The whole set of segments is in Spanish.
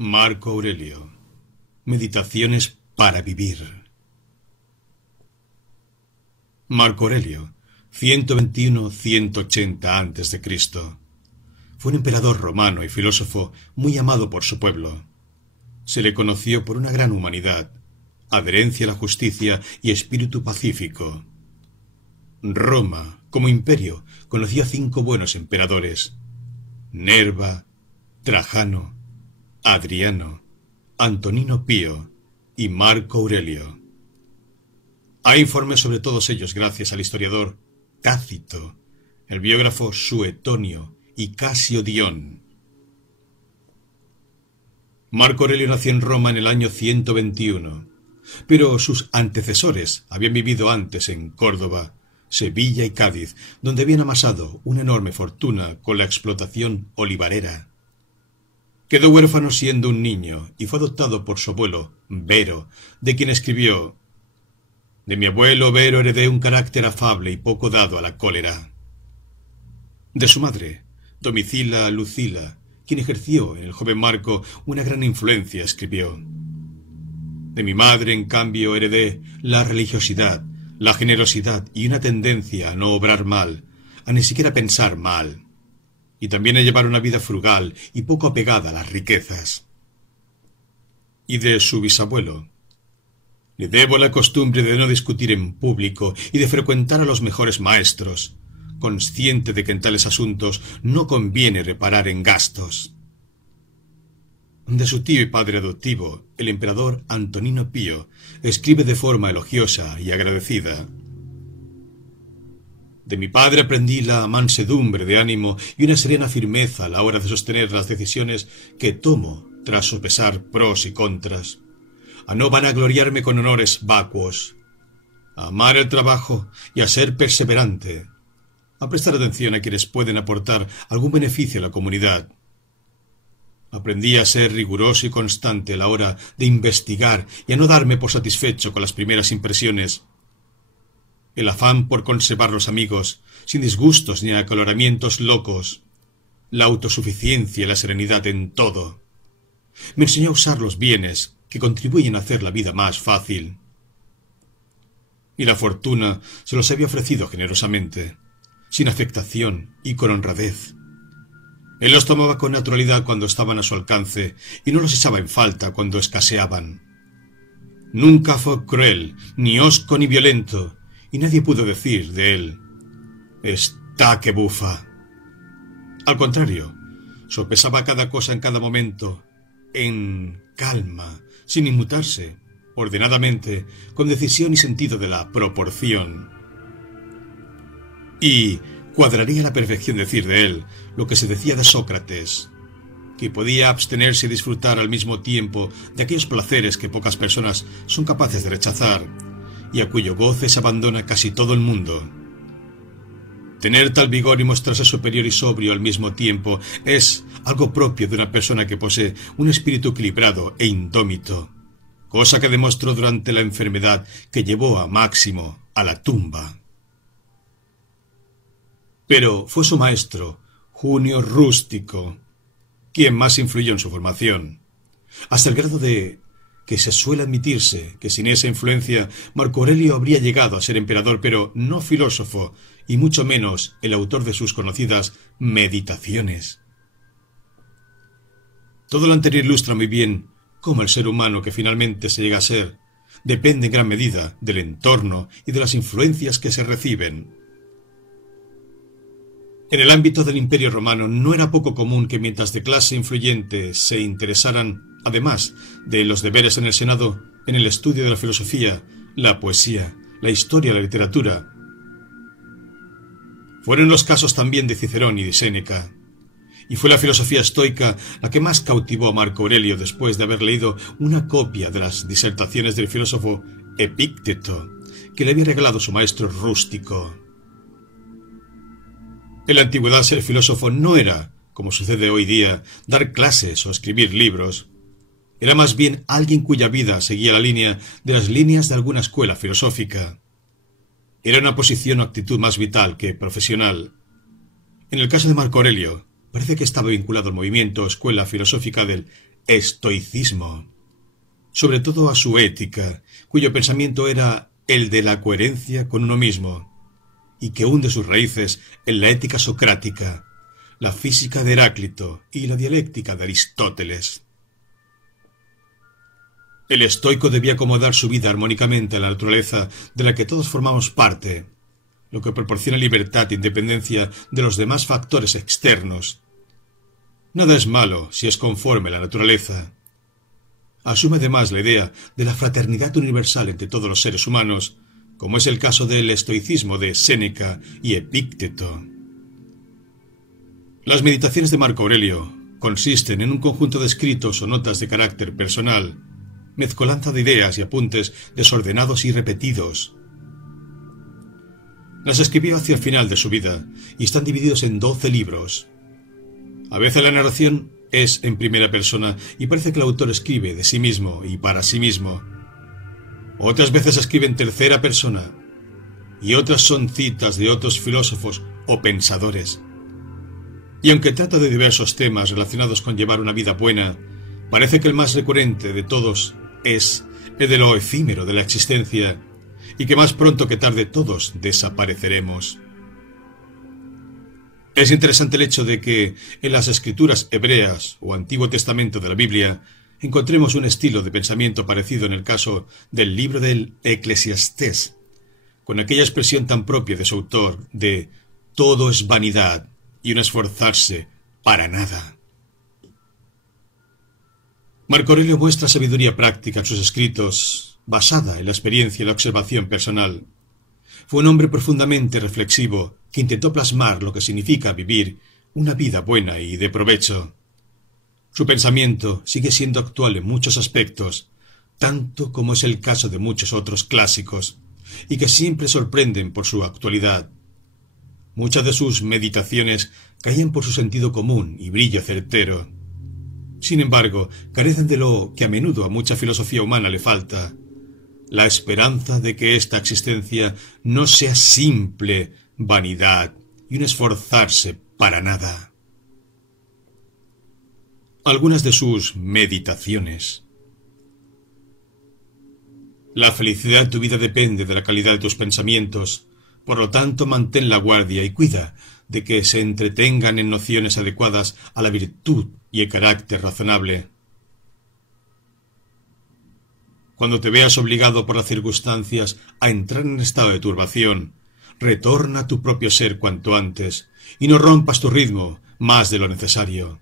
Marco Aurelio. Meditaciones para vivir. Marco Aurelio, 121-180 a.C. Fue un emperador romano y filósofo muy amado por su pueblo. Se le conoció por una gran humanidad, adherencia a la justicia y espíritu pacífico. Roma, como imperio, conoció a 5 buenos emperadores: Nerva, Trajano, Adriano, Antonino Pío y Marco Aurelio. Hay informes sobre todos ellos gracias al historiador Tácito, el biógrafo Suetonio y Casio Dión. Marco Aurelio nació en Roma en el año 121, pero sus antecesores habían vivido antes en Córdoba, Sevilla y Cádiz, donde habían amasado una enorme fortuna con la explotación olivarera. Quedó huérfano siendo un niño y fue adoptado por su abuelo, Vero, de quien escribió: «De mi abuelo Vero heredé un carácter afable y poco dado a la cólera». De su madre, Domicila Lucila, quien ejerció en el joven Marco una gran influencia, escribió: «De mi madre, en cambio, heredé la religiosidad, la generosidad y una tendencia a no obrar mal, a ni siquiera pensar mal, y también a llevar una vida frugal y poco apegada a las riquezas». Y de su bisabuelo: «Le debo la costumbre de no discutir en público y de frecuentar a los mejores maestros, consciente de que en tales asuntos no conviene reparar en gastos». De su tío y padre adoptivo, el emperador Antonino Pío, escribe de forma elogiosa y agradecida: «De mi padre aprendí la mansedumbre de ánimo y una serena firmeza a la hora de sostener las decisiones que tomo tras sopesar pros y contras, a no vanagloriarme con honores vacuos, a amar el trabajo y a ser perseverante, a prestar atención a quienes pueden aportar algún beneficio a la comunidad. Aprendí a ser riguroso y constante a la hora de investigar y a no darme por satisfecho con las primeras impresiones. El afán por conservar los amigos, sin disgustos ni acaloramientos locos, la autosuficiencia y la serenidad en todo. Me enseñó a usar los bienes que contribuyen a hacer la vida más fácil. Y la fortuna se los había ofrecido generosamente, sin afectación y con honradez. Él los tomaba con naturalidad cuando estaban a su alcance y no los echaba en falta cuando escaseaban. Nunca fue cruel, ni hosco ni violento, y nadie pudo decir de él: «Está que bufa». Al contrario, sopesaba cada cosa en cada momento, en calma, sin inmutarse, ordenadamente, con decisión y sentido de la proporción. Y cuadraría a la perfección decir de él lo que se decía de Sócrates, que podía abstenerse y disfrutar al mismo tiempo de aquellos placeres que pocas personas son capaces de rechazar y a cuyo goce se abandona casi todo el mundo. Tener tal vigor y mostrarse superior y sobrio al mismo tiempo es algo propio de una persona que posee un espíritu equilibrado e indómito, cosa que demostró durante la enfermedad que llevó a Máximo a la tumba. Pero fue su maestro, Junio Rústico, quien más influyó en su formación, hasta el grado de que se suele admitirse que sin esa influencia Marco Aurelio habría llegado a ser emperador, pero no filósofo, y mucho menos el autor de sus conocidas Meditaciones. Todo lo anterior ilustra muy bien cómo el ser humano que finalmente se llega a ser depende en gran medida del entorno y de las influencias que se reciben. En el ámbito del Imperio Romano no era poco común que mientras de clase influyente se interesaran, además de los deberes en el Senado, en el estudio de la filosofía, la poesía, la historia y la literatura. Fueron los casos también de Cicerón y de Séneca, y fue la filosofía estoica la que más cautivó a Marco Aurelio después de haber leído una copia de las disertaciones del filósofo Epícteto, que le había regalado su maestro Rústico. En la antigüedad ser filósofo no era, como sucede hoy día, dar clases o escribir libros. Era más bien alguien cuya vida seguía la línea de las líneas de alguna escuela filosófica. Era una posición o actitud más vital que profesional. En el caso de Marco Aurelio, parece que estaba vinculado al movimiento o escuela filosófica del estoicismo, sobre todo a su ética, cuyo pensamiento era el de la coherencia con uno mismo, y que hunde sus raíces en la ética socrática, la física de Heráclito y la dialéctica de Aristóteles. El estoico debía acomodar su vida armónicamente a la naturaleza de la que todos formamos parte, lo que proporciona libertad e independencia de los demás factores externos. Nada es malo si es conforme a la naturaleza. Asume además la idea de la fraternidad universal entre todos los seres humanos, como es el caso del estoicismo de Séneca y Epícteto. Las meditaciones de Marco Aurelio consisten en un conjunto de escritos o notas de carácter personal, mezcolanza de ideas y apuntes desordenados y repetidos. Las escribió hacia el final de su vida y están divididos en 12 libros. A veces la narración es en primera persona y parece que el autor escribe de sí mismo y para sí mismo. Otras veces escribe en tercera persona y otras son citas de otros filósofos o pensadores. Y aunque trata de diversos temas relacionados con llevar una vida buena, parece que el más recurrente de todos es el de lo efímero de la existencia y que más pronto que tarde todos desapareceremos. Es interesante el hecho de que en las escrituras hebreas o Antiguo Testamento de la Biblia encontremos un estilo de pensamiento parecido en el caso del libro del Eclesiastés, con aquella expresión tan propia de su autor de todo es vanidad y un esforzarse para nada. Marco Aurelio muestra sabiduría práctica en sus escritos, basada en la experiencia y la observación personal. Fue un hombre profundamente reflexivo que intentó plasmar lo que significa vivir una vida buena y de provecho. Su pensamiento sigue siendo actual en muchos aspectos, tanto como es el caso de muchos otros clásicos, y que siempre sorprenden por su actualidad. Muchas de sus meditaciones caían por su sentido común y brillo certero. Sin embargo, carecen de lo que a menudo a mucha filosofía humana le falta: la esperanza de que esta existencia no sea simple vanidad y un esforzarse para nada. Algunas de sus meditaciones. La felicidad de tu vida depende de la calidad de tus pensamientos, por lo tanto mantén la guardia y cuida de que se entretengan en nociones adecuadas a la virtud y el carácter razonable. Cuando te veas obligado por las circunstancias a entrar en estado de turbación, retorna a tu propio ser cuanto antes y no rompas tu ritmo más de lo necesario.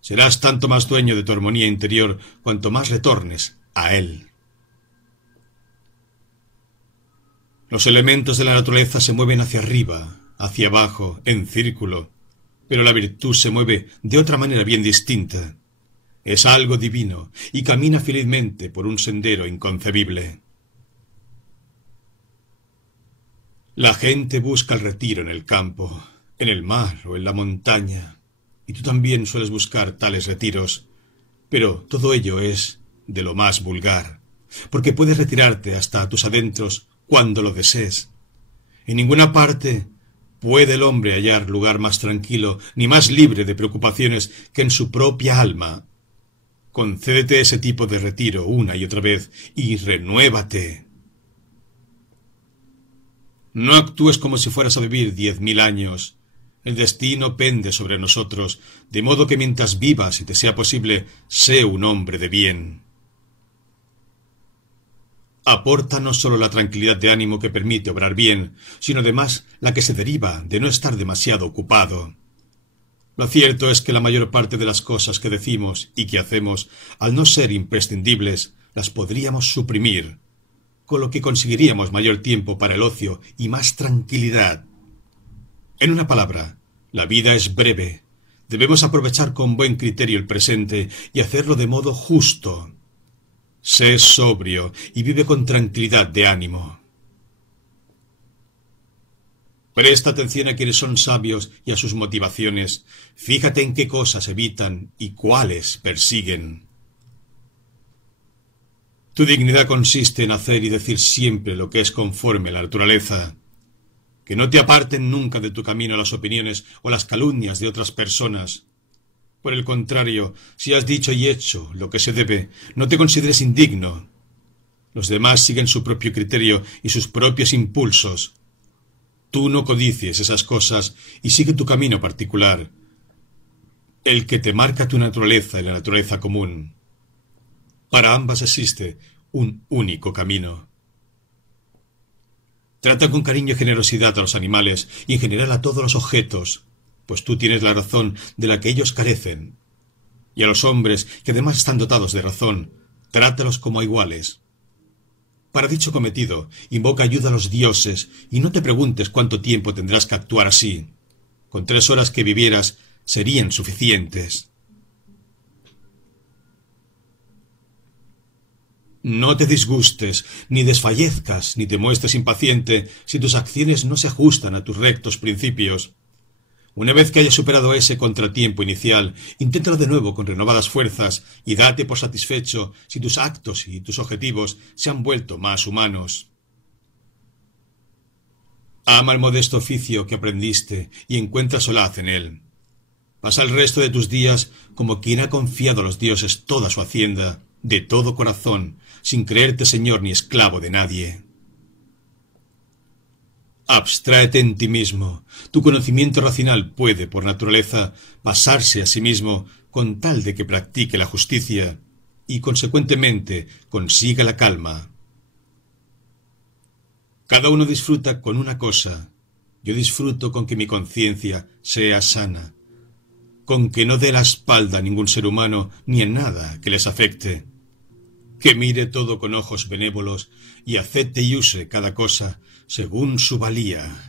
Serás tanto más dueño de tu armonía interior cuanto más retornes a él. Los elementos de la naturaleza se mueven hacia arriba, hacia abajo, en círculo, pero la virtud se mueve de otra manera bien distinta. Es algo divino y camina felizmente por un sendero inconcebible. La gente busca el retiro en el campo, en el mar o en la montaña, y tú también sueles buscar tales retiros, pero todo ello es de lo más vulgar, porque puedes retirarte hasta tus adentros cuando lo desees. En ninguna parte puede el hombre hallar lugar más tranquilo ni más libre de preocupaciones que en su propia alma. Concédete ese tipo de retiro una y otra vez y renuévate. No actúes como si fueras a vivir 10.000 años. El destino pende sobre nosotros, de modo que mientras vivas y te sea posible, sé un hombre de bien. Aporta no solo la tranquilidad de ánimo que permite obrar bien, sino además la que se deriva de no estar demasiado ocupado. Lo cierto es que la mayor parte de las cosas que decimos y que hacemos, al no ser imprescindibles, las podríamos suprimir, con lo que conseguiríamos mayor tiempo para el ocio y más tranquilidad. En una palabra, la vida es breve. Debemos aprovechar con buen criterio el presente y hacerlo de modo justo. Sé sobrio y vive con tranquilidad de ánimo. Presta atención a quienes son sabios y a sus motivaciones. Fíjate en qué cosas evitan y cuáles persiguen. Tu dignidad consiste en hacer y decir siempre lo que es conforme a la naturaleza. Que no te aparten nunca de tu camino las opiniones o las calumnias de otras personas. Por el contrario, si has dicho y hecho lo que se debe, no te consideres indigno. Los demás siguen su propio criterio y sus propios impulsos. Tú no codicies esas cosas y sigue tu camino particular, el que te marca tu naturaleza y la naturaleza común. Para ambas existe un único camino. Trata con cariño y generosidad a los animales y en general a todos los objetos, pues tú tienes la razón de la que ellos carecen. Y a los hombres, que además están dotados de razón, trátalos como a iguales. Para dicho cometido, invoca ayuda a los dioses y no te preguntes cuánto tiempo tendrás que actuar así. Con 3 horas que vivieras serían suficientes. No te disgustes, ni desfallezcas, ni te muestres impaciente si tus acciones no se ajustan a tus rectos principios. Una vez que hayas superado ese contratiempo inicial, inténtalo de nuevo con renovadas fuerzas y date por satisfecho si tus actos y tus objetivos se han vuelto más humanos. Ama el modesto oficio que aprendiste y encuentra solaz en él. Pasa el resto de tus días como quien ha confiado a los dioses toda su hacienda, de todo corazón, sin creerte señor ni esclavo de nadie. Abstráete en ti mismo. Tu conocimiento racional puede, por naturaleza, basarse a sí mismo con tal de que practique la justicia y, consecuentemente, consiga la calma. Cada uno disfruta con una cosa. Yo disfruto con que mi conciencia sea sana, con que no dé la espalda a ningún ser humano ni en nada que les afecte, que mire todo con ojos benévolos y acepte y use cada cosa según su valía.